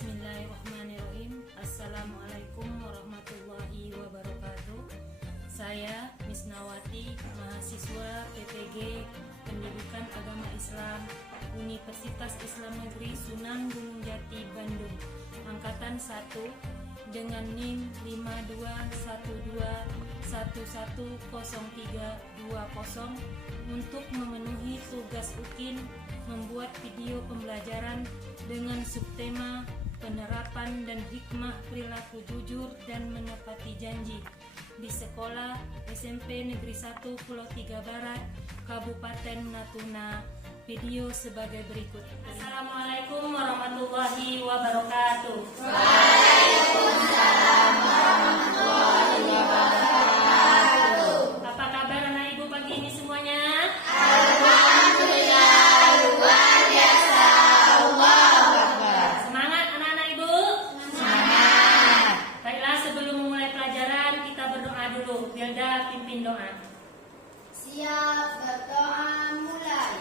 Bismillahirrahmanirrahim. Assalamualaikum warahmatullahi wabarakatuh. Saya Misnawati, mahasiswa PPG Pendidikan Agama Islam Universitas Islam Negeri Sunan Gunung Jati, Bandung, Angkatan 1 dengan NIM 5212110320 untuk memenuhi tugas UKIN membuat video pembelajaran dengan subtema penerapan dan hikmah perilaku jujur dan menepati janji di sekolah SMP Negeri 1 Pulau 3 Barat, Kabupaten Natuna. Video sebagai berikut. Assalamualaikum warahmatullahi wabarakatuh. Waalaikumsalam warahmatullahi wabarakatuh. Apa kabar anak ibu pagi ini semuanya? Alhamdulillah, luar biasa. Allahu Akbar. Semangat anak-anak ibu? Semangat. Baiklah, sebelum memulai pelajaran kita berdoa dulu. Wilda pimpin doa. Siap, berdoa mulai.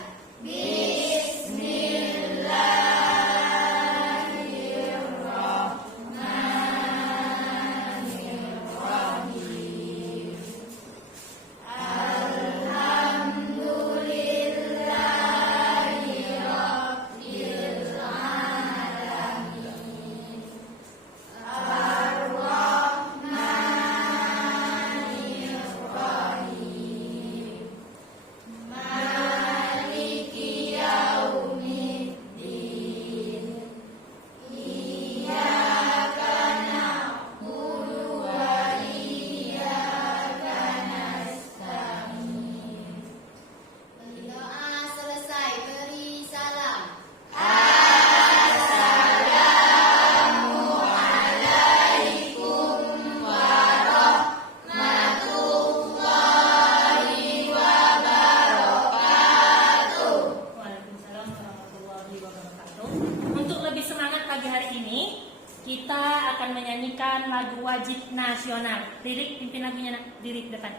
Kita akan menyanyikan lagu wajib nasional. Lirik, pimpin lagunya diri depan.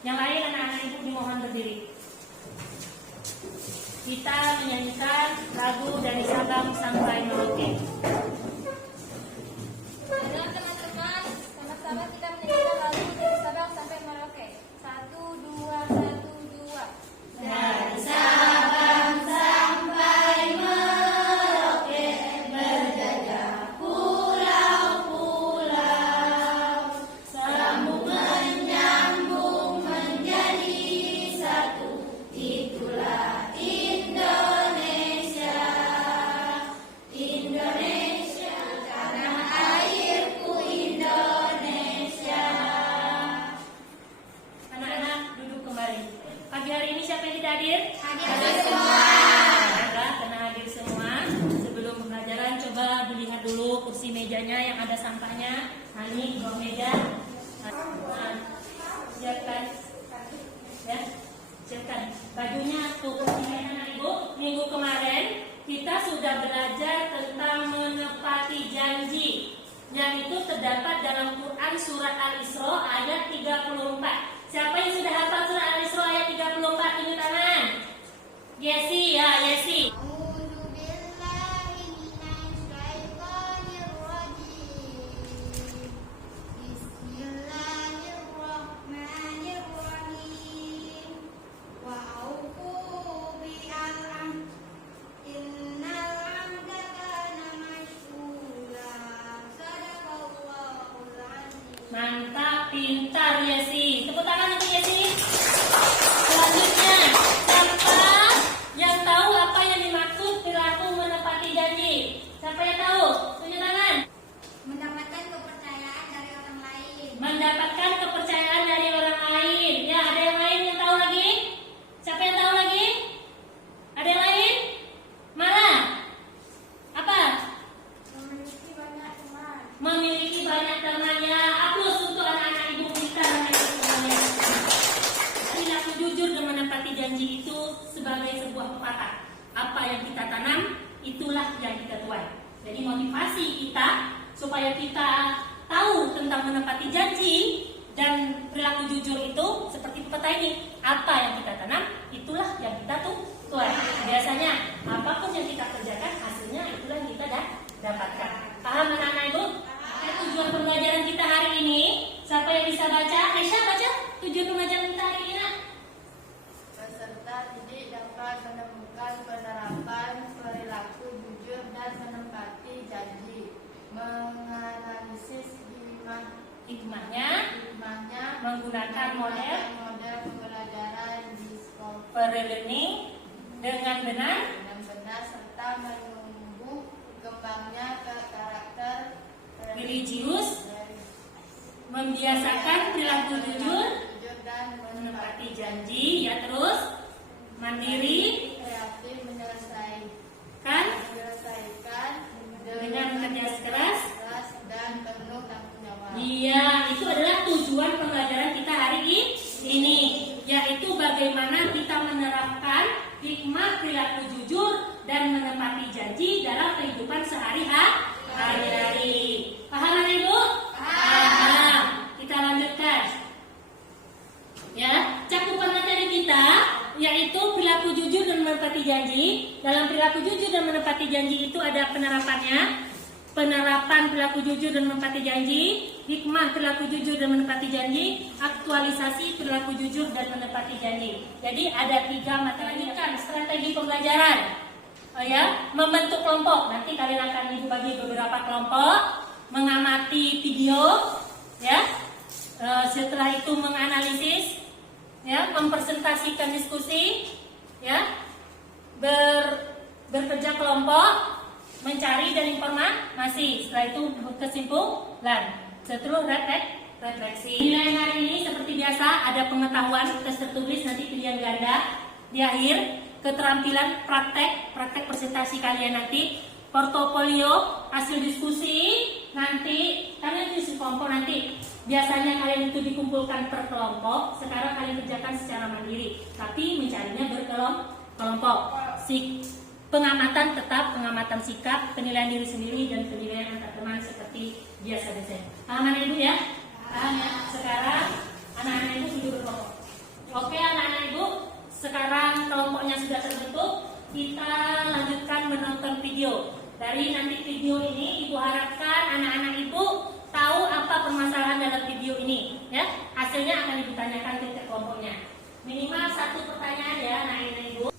Yang lain anak-anak ibu dimohon berdiri. Kita menyanyikan lagu dari Sabang sampai Merauke. Halo teman-teman, sama-sama kita menyanyikan lagu dari Sabang sampai Merauke. 1, 2, 1, 2. Dari Sabang sampai Merauke berjajah pulau-pulau, sambung menyambung menjadi satu, itulah Indonesia. Indonesia, tanah airku Indonesia. Anak-anak duduk kembali. Pagi hari ini siapa yang tidak hadir? Hadir semua. Baiklah, karena hadir semua. Sebelum pembelajaran coba dilihat dulu kursi mejanya yang ada sampahnya. Hani, bawa meja. Nah, siapkan. Ya, siapkan. Bajunya tuh kursinya anak ibu. Minggu kemarin kita sudah belajar tentang menepati janji. Yang itu terdapat dalam Quran surat Al-Isra ayat 34. Siapa yang sudah hafal surat Al-Isra ayat 34? Tunjuk tangan. Yesi, ya Yesi. Mantap, pintar Yesi. Tepuk tangan untuk Yesi. Selanjutnya, siapa yang tahu apa yang dimaksud perilaku menepati janji? Siapa yang tahu? Tunjuk tangan. Mendapatkan kepercayaan dari orang lain. Mendapatkan kepercayaan dari orang lain. Ya, ada yang lain yang tahu lagi? Siapa yang tahu lagi? Ada yang lain? Mana? Apa? Memiliki banyak teman. Memiliki banyak temannya. Aplaus untuk anak-anak ibu kita. Perilaku jujur dan menepati janji itu sebagai sebuah pepatah. Apa yang kita tanam, itulah yang kita tuai. Jadi motivasi kita supaya kita tahu tentang menepati janji dan perilaku jujur itu seperti pepatah ini. Apa yang kita tanam, itulah yang kita tuai. Biasanya apapun yang kita kerjakan, hasilnya itulah yang kita dapatkan. menganalisis hikmahnya hikmahnya menggunakan model pembelajaran di sekolah per-learning dengan benar serta menumbuh kembangnya ke karakter religius, membiasakan perilaku jujur, dan menepati janji, ya terus mandiri, kreatif kan menyelesaikan dengan kerja keras. dan penuh tanggung jawab. Iya, itu adalah tujuan pembelajaran kita hari ini, yaitu bagaimana kita menerapkan hikmah perilaku jujur dan menepati janji dalam kehidupan sehari-hari. Paham anak ibu? Paham. Kita lanjutkan. Ya, cakupan materi kita yaitu perilaku jujur dan menepati janji. Dalam perilaku jujur dan menepati janji itu ada penerapannya. Penerapan perilaku jujur dan menepati janji, hikmah perilaku jujur dan menepati janji, aktualisasi perilaku jujur dan menepati janji. Jadi ada 3 materi. Strategi pembelajaran. Oh ya, membentuk kelompok. Nanti kalian akan ibu bagi beberapa kelompok, mengamati video, ya. Setelah itu menganalisis, ya, mempresentasikan diskusi, ya, bekerja kelompok, mencari dan informasi. Setelah itu kesimpulan. Setelah refleksi. Nilai hari ini seperti biasa ada pengetahuan tertulis nanti pilihan ganda di akhir, keterampilan praktek presentasi kalian nanti, portofolio hasil diskusi nanti kalian diskusi kelompok nanti. Biasanya kalian itu dikumpulkan per kelompok, sekarang kalian kerjakan secara mandiri, tapi mencarinya berkelompok. Pengamatan tetap pengamatan sikap, penilaian diri sendiri dan penilaian antar teman seperti biasa-biasa. Paham anak ibu ya? Paham ya? Sekarang anak-anak ibu duduk berkelompok. Oke anak-anak ibu, sekarang kelompoknya sudah terbentuk. Kita lanjutkan menonton video. Dari nanti video ini ibu harapkan anak-anak ibu tahu apa permasalahan dalam video ini. Ya, hasilnya akan ditanyakan ke kelompoknya. Minimal 1 pertanyaan ya anak-anak ibu.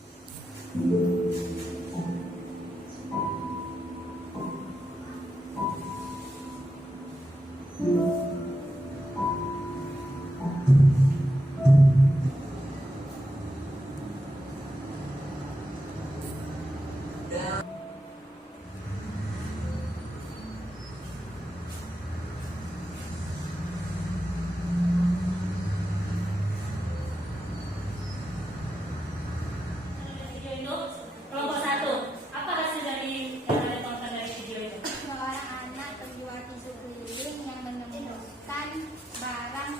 Kelompok 1, apa hasil dari tonton dari video itu? Seorang anak penjual tisu keliling yang menemukan barang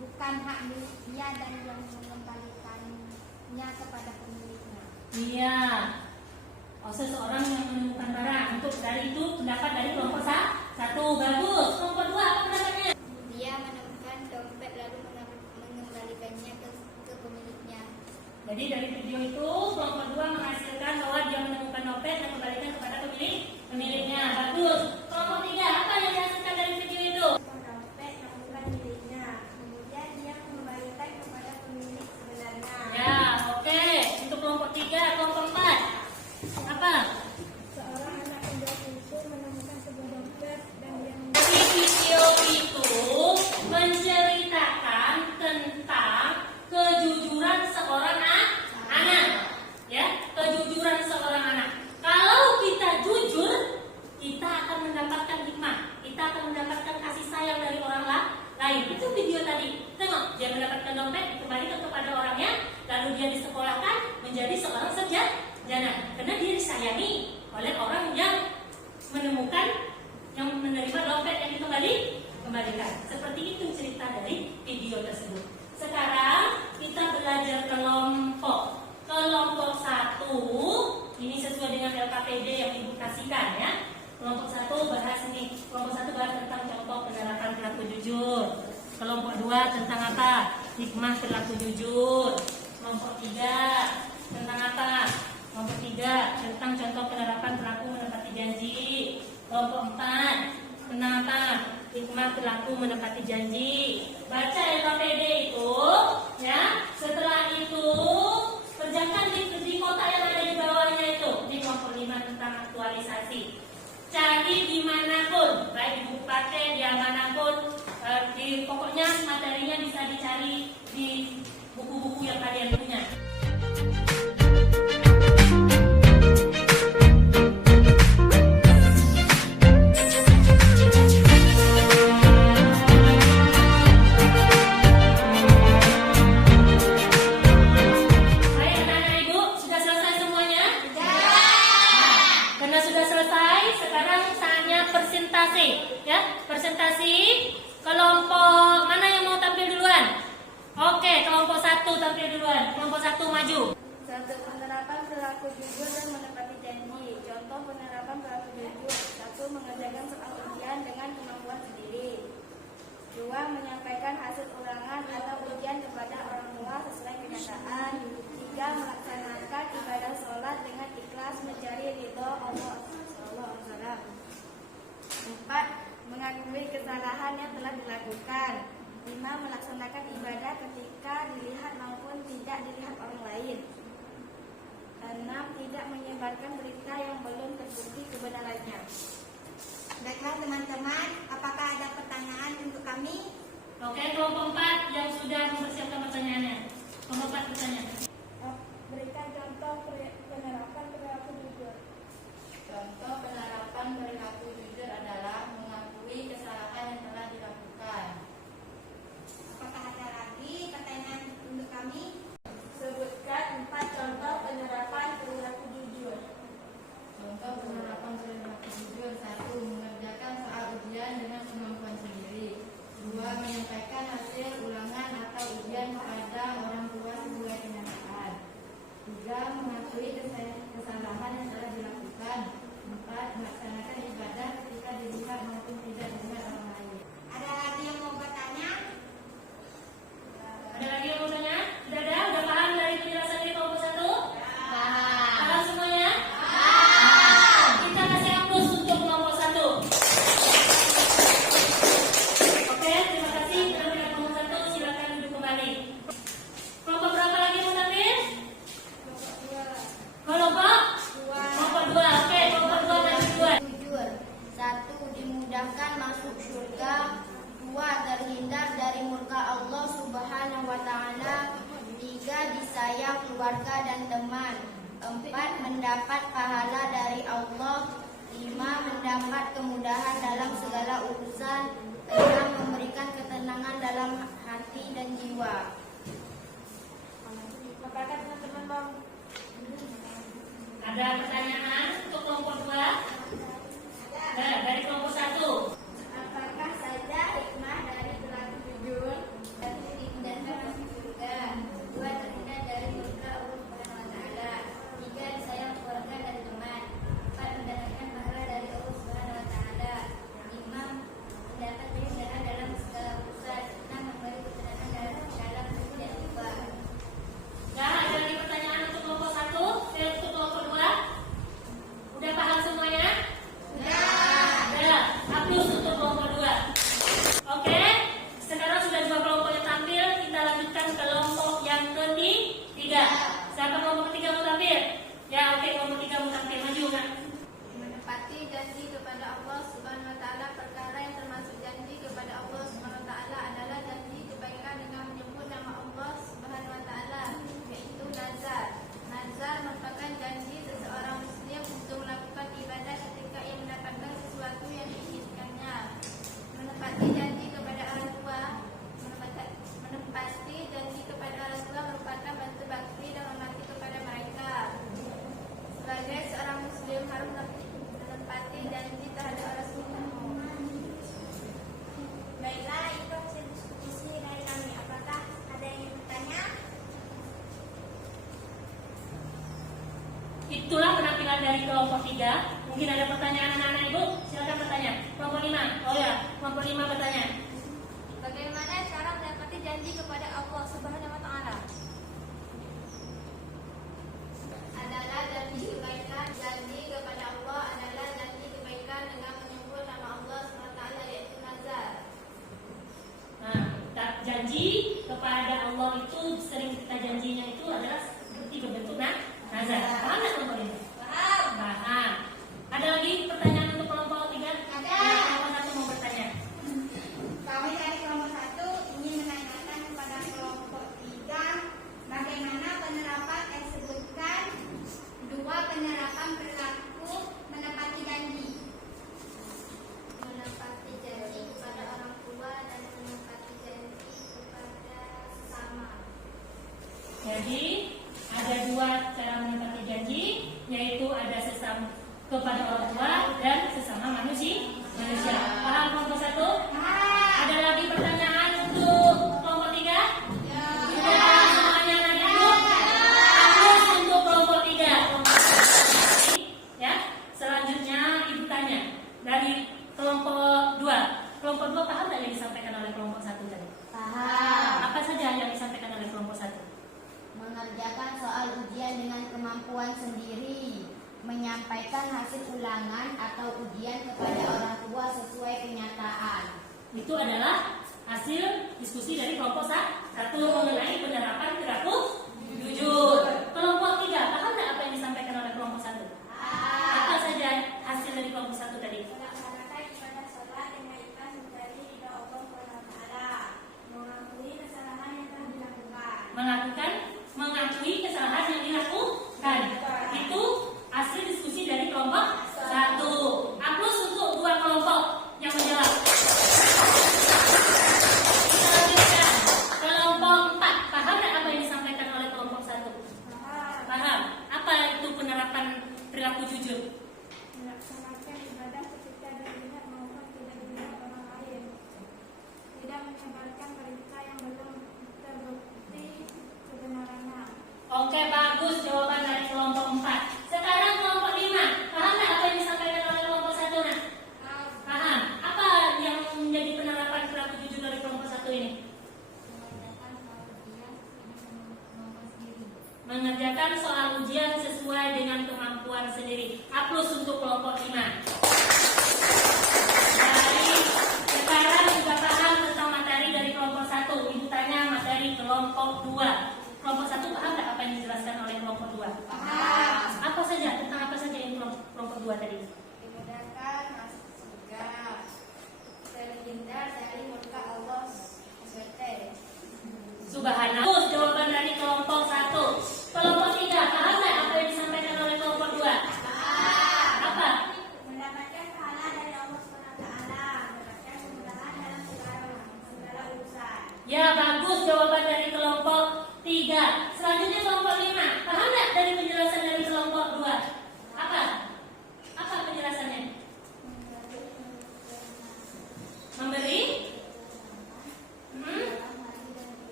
bukan hak milik dia dan yang mengembalikannya kepada pemiliknya. Iya. Oh, seseorang yang menemukan barang. Untuk dari itu pendapat dari kelompok 1. Bagus. Kelompok 2 apa pendapatnya? Dia menemukan dompet lalu mengembalikannya ke pemiliknya. Jadi dari video itu kelompok 2 menghasilkan bahwa dia menemukan dompet dan kembalikan kepada pemiliknya. Bagus. Kelompok 3 apa yang dihasilkan dari video itu? Dompet yang bukan miliknya. Kemudian dia mengembalikan kepada pemilik sebenarnya. Ya, oke. Untuk kelompok 3, kelompok 4 apa? Seorang anak penjual tisu menemukan sebuah dompet dan dia Jadi video itu menceritakan tentang kejujuran seorang anak, ya, kejujuran seorang anak. Kalau kita jujur, kita akan mendapatkan hikmah, kita akan mendapatkan kasih sayang dari orang lain. Itu video tadi. Tengok, dia mendapatkan dompet, dikembalikan kepada orangnya, lalu dia disekolahkan menjadi seorang sarjana karena dia disayangi oleh orang yang menemukan, yang menerima dompet yang dikembalikan. Seperti itu cerita dari video tersebut. Sekarang kita belajar kelompok 1. Ini sesuai dengan LKPD yang ibu kasihkan ya. Kelompok 1 bahas ini. Kelompok 1 bahas tentang contoh penerapan perilaku jujur. Kelompok 2 tentang apa? Hikmah perilaku jujur. Kelompok 3 tentang apa? Kelompok 3 tentang contoh penerapan perilaku menepati janji. Kelompok 4 tentang apa? Hikmah perilaku menepati janji. Baca LKPD itu, ya. Setelah itu kerjakan di kotak yang ada di bawahnya itu. Di kelompok 5 tentang aktualisasi. cari dimanapun, baik di buku paket, dimanapun, pokoknya materinya bisa dicari di buku-buku yang kalian punya. Presentasi kelompok mana yang mau tampil duluan? Oke, kelompok 1 tampil duluan. Kelompok 1 maju. Satu, penerapan perilaku jujur dan menepati janji. Contoh penerapan perilaku jujur. 1. Mengerjakan soal ujian dengan kemampuan sendiri. 2. Menyampaikan hasil ulangan atau ujian kepada orang tua sesuai kenyataan. 3. Melaksanakan ibadah sholat dengan ikhlas mencari ridho Allah. 4. Mengakui kesalahan yang telah dilakukan. 5. Melaksanakan ibadah ketika dilihat maupun tidak dilihat orang lain. 6. Tidak menyebarkan berita yang belum terbukti kebenarannya. Baiklah teman-teman, apakah ada pertanyaan untuk kami? Oke, kelompok 4 yang sudah mempersiapkan pertanyaannya. Kelompok 4 bertanya. Berikan contoh penerapan perilaku jujur. Contoh penerapan perilaku jujur adalah mengakui kesalahan yang telah dilakukan. Apakah ada lagi pertanyaan untuk kami? Sebutkan 4 contoh penerapan perilaku jujur. Contoh penerapan perilaku jujur: 1. Mengerjakan soal ujian dengan kemampuan sendiri. 2. Menyampaikan hasil ulangan atau ujian kepada orang tua sesuai kenyataan. 3. Mengakui kesalahan yang telah dilakukan. 4. Melaksanakan ibadah ketika dilihat maupun tidak dilihat orang lain. Ada lagi yang mau bertanya? Ada lagi yang mau tanya? Sudah ada? Udah paham dari penjelasan di kelompok 1? Paham semuanya? Kita kasih aplaus untuk kelompok 1. Oke, terima kasih. Teman-teman kelompok 1 silakan duduk kembali. Kelompok berapa lagi mau tampil? Kelompok 2. Oke, kelompok 2 tampil duluan. Jujur. 1. Dimudahkan masuk surga. 2. Terhindar dari murka Allah Subhanahu wa Ta'ala. 3. Disayang keluarga dan teman. 4. Mendapat pahala dari Allah. 5. Mendapat kemudahan dalam segala urusan. 6. Memberikan ketenangan dalam hati dan jiwa. Apakah teman-teman mau? Ada pertanyaan untuk kelompok 2? Nah, dari kelompok 1. Apakah saja hikmah dari perilaku jujur? 1. Dimudahkan masuk surga. 2. Terhindar dari murka Allah Subhanahu wa Ta'ala. 3. Disayang keluarga dan teman. 4. Mendapatkan pahala dari Allah Subhanahu wa Ta'ala. 5. Mendapat kemudahan dalam segala urusan. 6. Memberi ketenangan dalam hati dan jiwa. Nah, ada lagi pertanyaan untuk kelompok 1? Untuk kelompok 2? Udah paham semuanya? Udah. Aplaus untuk kelompok 2. Oke, sekarang sudah 2 kelompok yang tampil. Kita lanjutkan ke kelompok yang ketiga. Siapa kelompok ketiga mau tampil? Ya, oke, kelompok 3 mau tampil. Maju, kan? Menepati janji kepada Allah Subhanahu wa Ta'ala. Perkara yang termasuk janji kepada Allah Subhanahu wa Ta'ala adalah janji kebaikan dengan menyebut nama Allah Subhanahu wa Ta'ala, yaitu nazar. Nazar merupakan janji seseorang muslim untuk melakukan ibadah ketika ia mendapatkan sesuatu yang diinginkannya. Menepati janji kepada orang tua merupakan bentuk bakti dan hormati kepada mereka. Sebagai seorang muslim harus menepati janji terhadap orang tua. Baiklah, itu hasil diskusi dari kami. Apakah ada yang ingin bertanya? Itulah penampilan dari kelompok 3. Mungkin ada pertanyaan anak-anak ibu? Silakan bertanya. Kelompok 5. Oh ya, kelompok 5 bertanya. Bagaimana cara mendapati janji kepada Allah Subhanahu wa Ta'ala? Adalah janji kebaikan. Janji kepada Allah adalah janji kebaikan dengan menyebut nama Allah Subhanahu wa Ta'ala, yaitu nazar. Nah, janji kepada Allah itu sering kita janjinya itu adalah seperti berbentuk nazar. Paham nggak kelompok ini? Paham. Ada lagi pertanyaan untuk kelompok Jadi ada dua cara menepati janji, yaitu ada sesama kepada orang tua dan sesama manusia. Paham kelompok 1? Ada lagi pertanyaan untuk kelompok 3? Sudah semuanya lagi dulu? Terus untuk kelompok 3. Ya, selanjutnya ibu tanya dari kelompok 2. Kelompok 2 paham tidak yang disampaikan oleh kelompok 1 tadi? Paham. Apa saja yang disampaikan oleh kelompok 1? Mengerjakan soal ujian dengan kemampuan sendiri, menyampaikan hasil ulangan atau ujian kepada orang tua sesuai kenyataan. Itu adalah hasil diskusi dari kelompok 1 mengenai penerapan perilaku jujur. Kelompok 3 paham tidak apa yang disampaikan oleh kelompok 1? Apa saja hasil dari kelompok 1 tadi? Melaksanakan ibadah sholat dengan ikhlas mencari ridha Allah SWT, mengakui kesalahan yang telah dilakukan. Mengakui kesalahan yang dilakukan. Itu hasil diskusi dari kelompok 1. Aplaus untuk 2 kelompok yang menjawab. Selanjutnya, kelompok 4 paham tidak apa yang disampaikan oleh kelompok 1? Paham. Apa itu penerapan perilaku jujur? Melaksanakan ibadah ketika dilihat maupun tidak dilihat orang lain. Tidak menyebarkan berita yang belum terbukti kebenarannya. Oke, bagus jawaban dari kelompok 4. Sekarang kelompok 5. Paham tidak apa yang disampaikan oleh kelompok 1? Nah? Paham. Apa yang menjadi penerapan perilaku jujur dari kelompok 1 ini? Mengerjakan soal ujian sesuai dengan kemampuan sendiri. Aplaus untuk kelompok 5. Baik, sekarang sudah paham tentang materi dari kelompok 1. Ibu tanya materi kelompok 2. Kelompok 1 paham tidak apa yang dijelaskan oleh kelompok 2? Paham. Apa saja? Tentang apa saja yang kelompok 2 tadi? Dimudahkan masuk surga, terhindar dari murka Allah SWT. Subhanallah. Jawaban dari kelompok 1. Kelompok 3 paham tidak apa yang disampaikan oleh kelompok 2? Apa? Mendapatkan pahala dari Allah SWT, mendapatkan kemudahan dalam segala urusan. Ya, bagus jawaban dari kelompok 3. Selanjutnya kelompok 5. Paham tidak dari penjelasan dari kelompok 2? Apa? Apa penjelasannya? Memberi?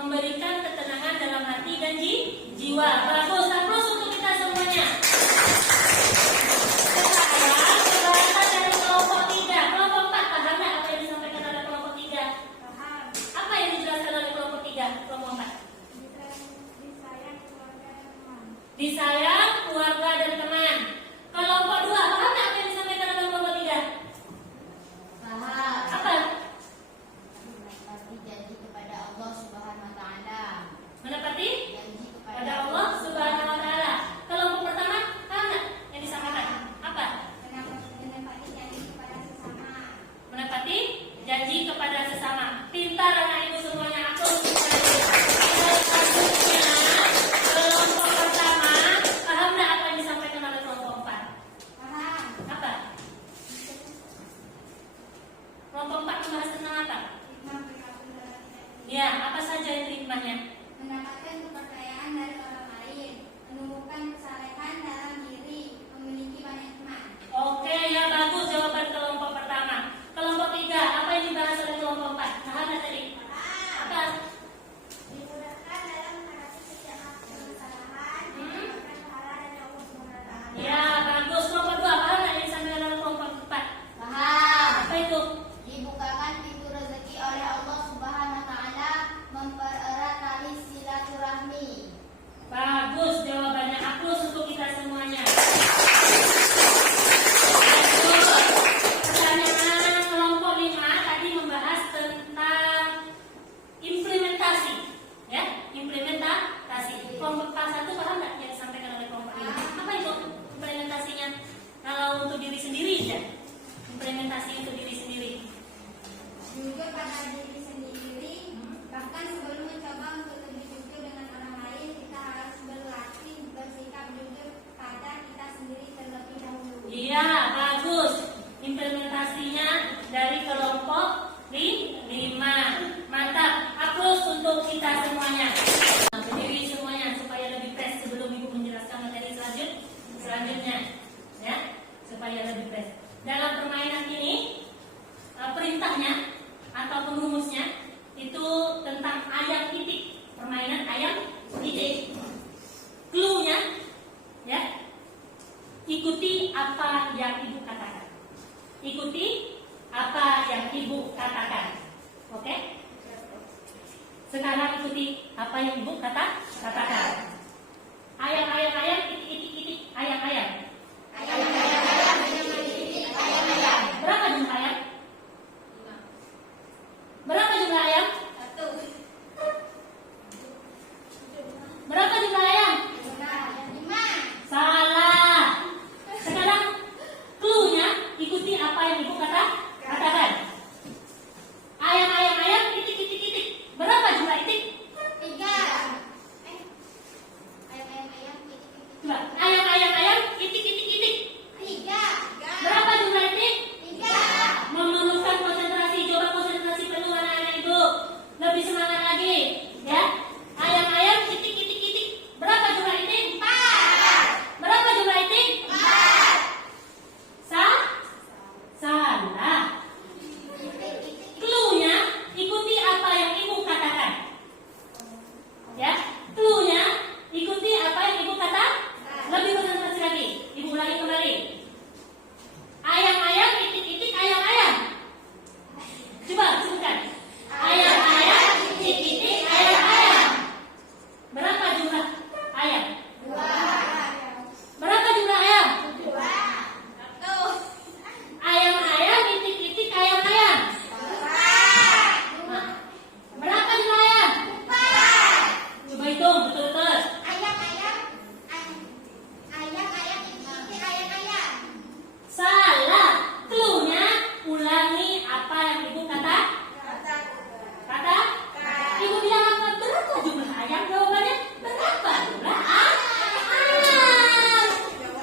Memberikan ketenangan dalam hati dan jiwa. Bagus, aplaus untuk kita semuanya. Sekarang pembahasan dari kelompok 3. Kelompok 4 paham tidak apa yang disampaikan oleh kelompok 3? Paham. Apa yang dijelaskan oleh kelompok 3? Kelompok 4. Disayang keluarga dan teman. Disayang keluarga dan teman. Kelompok 2 paham tidak apa yang disampaikan oleh kelompok 3? Paham. Apa? Menepati janji kepada Allah Subhanahu wa taala. Menepati Janji pada kepada Allah Subhanahu wa taala. Kelompok pertama paham tidak yang disampaikan? Apa? Menepati janji kepada sesama. Menepati janji kepada sesama. Pintar anak ibu semuanya. Aku selanjutnya kelompok pertama paham tidak apa yang disampaikan oleh kelompok 4? Paham. Apa? Kelompok 4 membahas tentang apa? Hikmah perilaku dalam hidup. Ya, apa saja itu hikmahnya? Mendapatkan kepercayaan dari orang lain, menumbuhkan kesalehan dalam diri, memiliki banyak teman. Oke, ya bagus jawaban kelompok pertama. Kelompok 3, apa yang dibahas oleh kelompok 4? Paham nggak tadi? Apa? Dimudahkan dalam menghadapi setiap permasalahan, mendapatkan pahala dari Allah SWT. Ya, bagus. Kelompok 2, paham nggak yang disampaikan oleh kelompok 4? Paham. Apa itu? Dibukakan pintu rezeki oleh Allah Subhanahu wa taala, mempererat tali ikuti apa yang ibu katakan. Oke? Sekarang ikuti apa yang ibu katakan. Ayam, titik, ayam. Berapa jumlah ayam? Berapa jumlah ayam? 1. Berapa jumlah ayam? 5. Salah. Sekarang clue-nya ikuti apa yang ibu katakan. Ayam, titik. Berapa jumlah titik? 3. Coba. Ayam, titik. 3. Berapa jumlah titik? 3. Memerlukan konsentrasi. Coba konsentrasi penuh anak-anak ibu. Lebih semangat lagi, ya. Ayam, titik. Berapa jumlah titik? 4. Berapa jumlah titik? 4. Salah. Clue-nya ikuti apa yang ibu katakan. Ya, clue-nya ikuti apa yang ibu katakan. Lebih konsentrasi lagi. Ibu ulangi kembali. Ayam, titik, ayam. Coba sebutkan. Ayam, titik, ayam. Berapa jumlah ayam? 2. Berapa jumlah ayam? 2. Ayam, titik, ayam. Nah, berapa jumlah ayam? 4. Coba hitung betul-betul. Ayam. Salah. Clue-nya ulangi apa yang ibu kata. Ibu bilang apa? Berapa jumlah ayam? Jawabannya berapa jumlah ayam?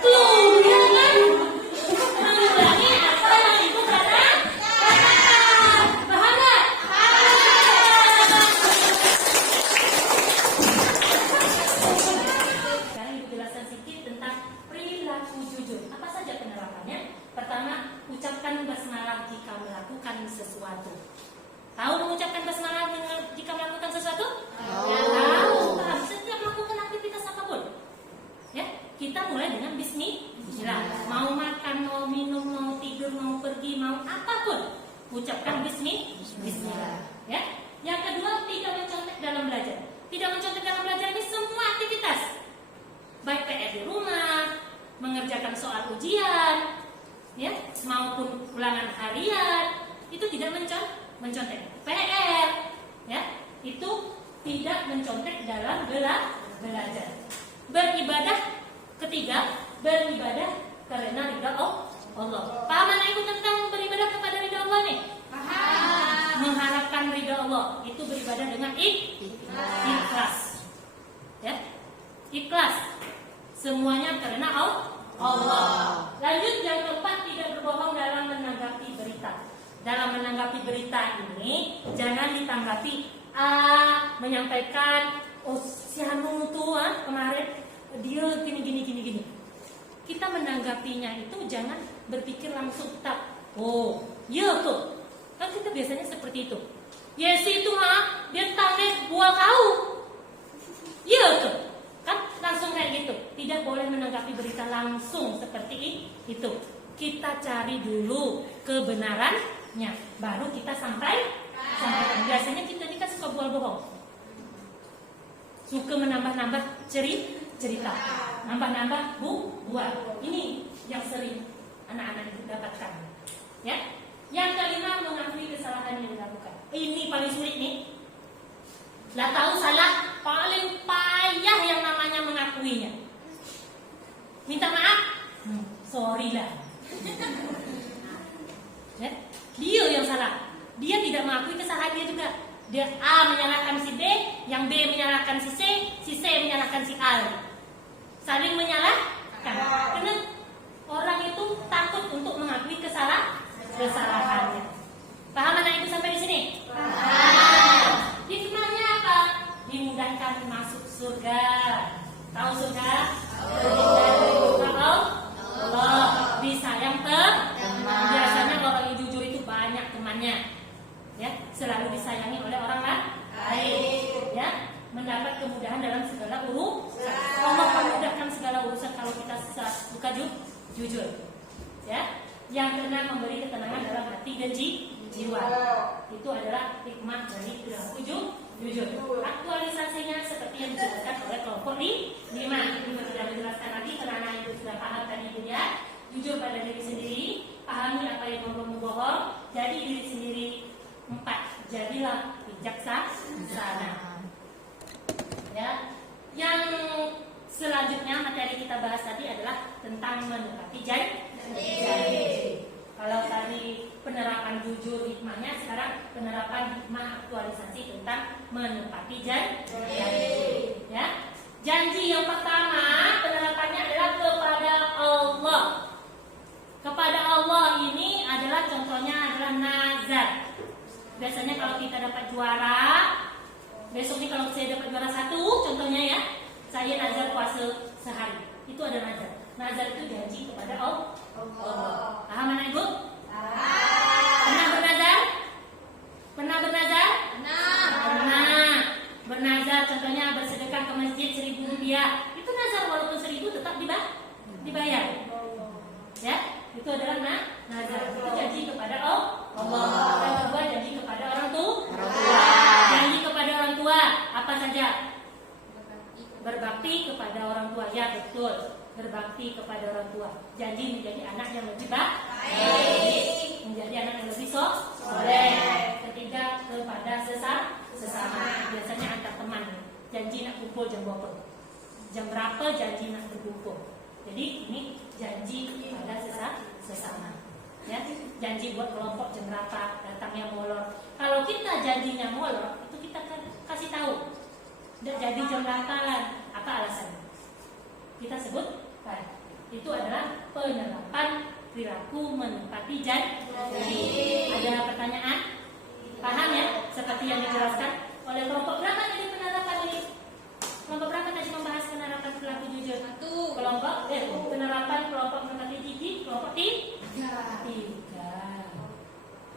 Clue-nya kan mengulangi apa yang ibu katakan. Paham nggak? Sekarang ibu jelaskan sedikit tentang perilaku jujur. Apa saja penerapannya? Pertama, ucapkan basmalah jika melakukan sesuatu. Tahu mengucapkan basmalah jika melakukan sesuatu? Ya, tahu. Paham. Setiap melakukan aktivitas apapun, ya, kita mulai dengan bismillah. Mau makan, mau minum, mau tidur, mau pergi, mau apapun, ucapkan bismillah. Ya. Yang kedua, tidak mencontek dalam belajar. Tidak mencontek dalam belajar ini semua aktivitas, baik PR di rumah, mengerjakan soal ujian, ya, maupun ulangan harian, itu tidak mencontek. PR, ya, itu tidak mencontek dalam belajar. Beribadah, ketiga, beribadah karena ridha Allah. Paham anak ibu tentang beribadah kepada ridha Allah nih? Mengharapkan ridha Allah, itu beribadah dengan ikhlas. Ya, ikhlas. Semuanya karena Allah. Lanjut yang keempat, tidak berbohong dalam menanggapi berita. Dalam menanggapi berita ini jangan ditanggapi menyampaikan si Anu tuh kemarin dia gini. Kita menanggapinya itu jangan berpikir langsung tak. Oh, iya tuh. Kan kita biasanya seperti itu. Yes itu dia tanya buah kau. Iya tuh. Kan langsung kayak gitu. Tidak boleh menanggapi berita langsung seperti itu. Kita cari dulu kebenarannya, baru kita sampaikan. Biasanya kita ini kan suka bual bohong, suka menambah-nambah cerita, nambah-nambah bual. Ini yang sering anak-anak itu dapatkan. Ya. Yang kelima, mengakui kesalahan yang dilakukan. Ini paling sulit nih. Lah tahu salah, paling payah yang namanya mengakuinya. Minta maaf, sorry lah. Ya, dia yang salah. Dia tidak mengakui kesalahan dia juga. Dia A menyalahkan si B, yang B menyalahkan si C menyalahkan si A. Saling menyalahkan. Karena orang itu takut untuk mengakui kesalahannya. Paham anak ibu sampai di sini? Paham. Hikmahnya apa? Dimudahkan masuk surga. Tahu surga? Allah. Disayang teman. Biasanya orang yang jujur itu banyak temannya. Ya, selalu disayangi oleh orang lain. Ya, mendapat kemudahan dalam segala urusan. Allah memudahkan segala urusan kalau kita buka jujur. Ya, yang keenam, memberi ketenangan menepati janji jiwa. Itu adalah hikmah dari perilaku jujur. Aktualisasinya seperti yang dijelaskan oleh kelompok 5. Ini sudah dijelaskan lagi karena itu sudah paham tadi ya. Jujur pada diri sendiri, pahami apa yang membuatmu bohong, jadi diri sendiri. 4. Jadilah bijaksana. Ya. Yang selanjutnya materi kita bahas tadi adalah tentang menepati janji. Kalau tadi penerapan jujur hikmahnya, sekarang penerapan hikmah aktualisasi tentang menepati janji. Ya. Janji yang pertama penerapannya adalah kepada Allah. Kepada Allah ini adalah contohnya adalah nazar. Biasanya kalau kita dapat juara, besoknya kalau saya dapat juara 1, contohnya ya, saya nazar puasa sehari. Itu ada nazar. Nazar itu janji kepada Allah. Paham anak ibu? Pernah bernazar? Pernah bernazar? Pernah. Bernazar contohnya bersedekah ke masjid 1.000 rupiah. Itu nazar walaupun 1.000 tetap dibayar. Ya, itu adalah nazar. Itu janji kepada Allah. Yang kedua janji kepada orang tua. Janji kepada orang tua apa saja? Berbakti kepada orang tua. Ya betul. Berbakti kepada orang tua. Janji menjadi anak yang lebih baik. Menjadi anak yang lebih soleh. Ketiga kepada sesama. Biasanya antar teman. Janji nak kumpul jam berapa? Jam berapa janji nak berkumpul? Jadi ini janji pada sesama. Ya, janji buat kelompok jam berapa datangnya molor. Kalau kita janjinya molor, itu kita kasih tahu. Tidak jadi jam 8. Apa alasannya? Kita sebutkan. Itu adalah penerapan perilaku menepati janji. Ada pertanyaan? Paham ya? Seperti yang dijelaskan oleh kelompok berapa tadi penerapan ini? Kelompok berapa tadi membahas penerapan perilaku jujur? Kelompok penerapan kelompok menepati janji. Kelompok 3.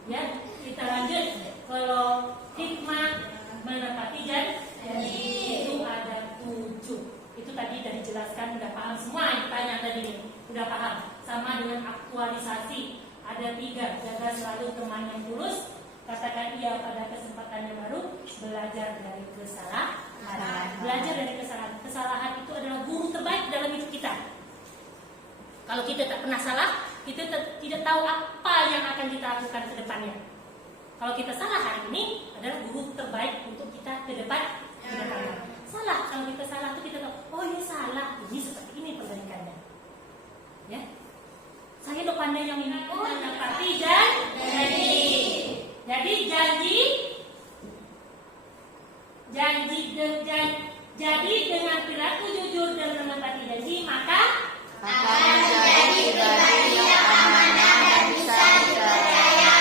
Ya, kita lanjut. Kalau hikmah menepati janji itu ada 7. Itu tadi sudah dijelaskan, sudah paham semua yang ditanya tadi nih. Sudah paham. Sama dengan aktualisasi. Ada 3. Jaga selalu teman yang tulus. Katakan iya pada kesempatan yang baru. Belajar dari kesalahan. Belajar dari kesalahan. Kesalahan itu adalah guru terbaik dalam hidup kita. Kalau kita tak pernah salah, kita tidak tahu apa yang akan kita lakukan ke depannya. Kalau kita salah hari ini adalah guru terbaik untuk kita ke depannya. Salah, kalau kita salah itu kita tahu, oh ini salah, ini seperti ini perbaikannya. Ya, saya udah pandai yang ini. Oh, menepati janji. Jadi jadi dengan perilaku jujur dan menepati janji maka akan menjadi pribadi yang amanah dan bisa dipercaya.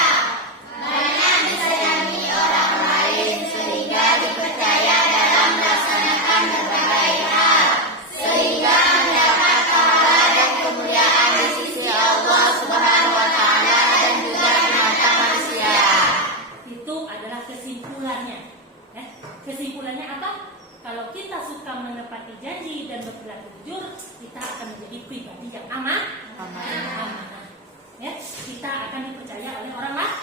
Karena disayangi orang lain sehingga dipercaya dalam melaksanakan berbagai hal, sehingga mendapat pahala dan kemuliaan di sisi Allah Subhanahu wa Ta'ala dan juga di mata manusia. Itu adalah kesimpulannya. Kesimpulannya apa? Kalau kita suka menepati janji dan berperilaku jujur, kita akan menjadi pribadi yang amanah. Ya, kita akan dipercaya oleh orang lain.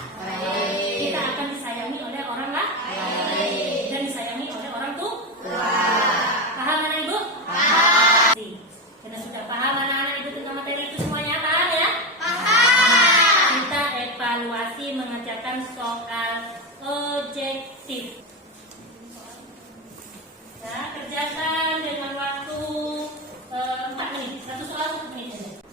Kita akan disayangi oleh orang lain. Dan disayangi oleh orang tua. Paham anak ibu? Paham. Karena sudah paham anak-anak ibu tentang materi itu semuanya, paham ya? Paham. Kita evaluasi mengerjakan soal objektif. Ya, kerjakan dengan waktu 4 menit. Satu soal 1 menit saja.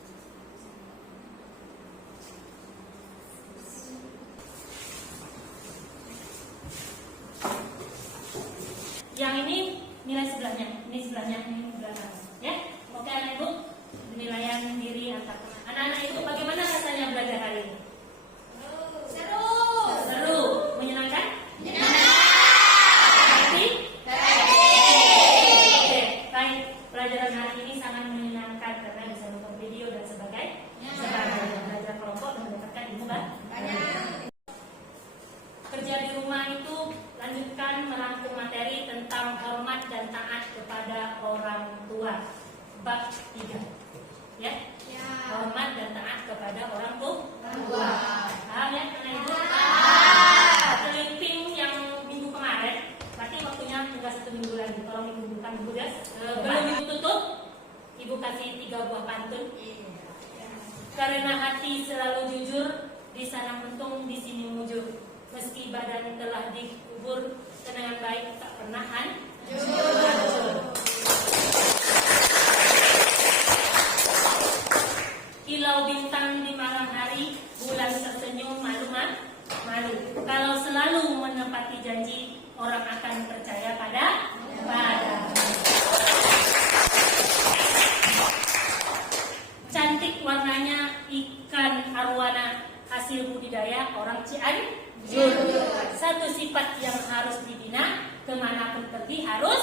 Yang ini nilai sebelahnya, ini sebelahnya, ini belakang. Ya, oke anak ibu, penilaian diri antar teman. Anak-anak ibu, bagaimana rasanya belajar hari ini? Seru, menyenangkan? Menyenangkan. Baik. 3 buah pantun? Karena hati selalu jujur, di sana mentung, di sini mujur. Meski badan telah dikubur, kenangan baik tak pernah hancur. Kilau bintang di malam hari, bulan tersenyum malu. Kalau selalu menepati janji, orang akan percaya pada. Cantik warnanya ikan arwana, hasil budidaya orang Cianjur. Satu sifat yang harus dibina, kemanapun pergi harus.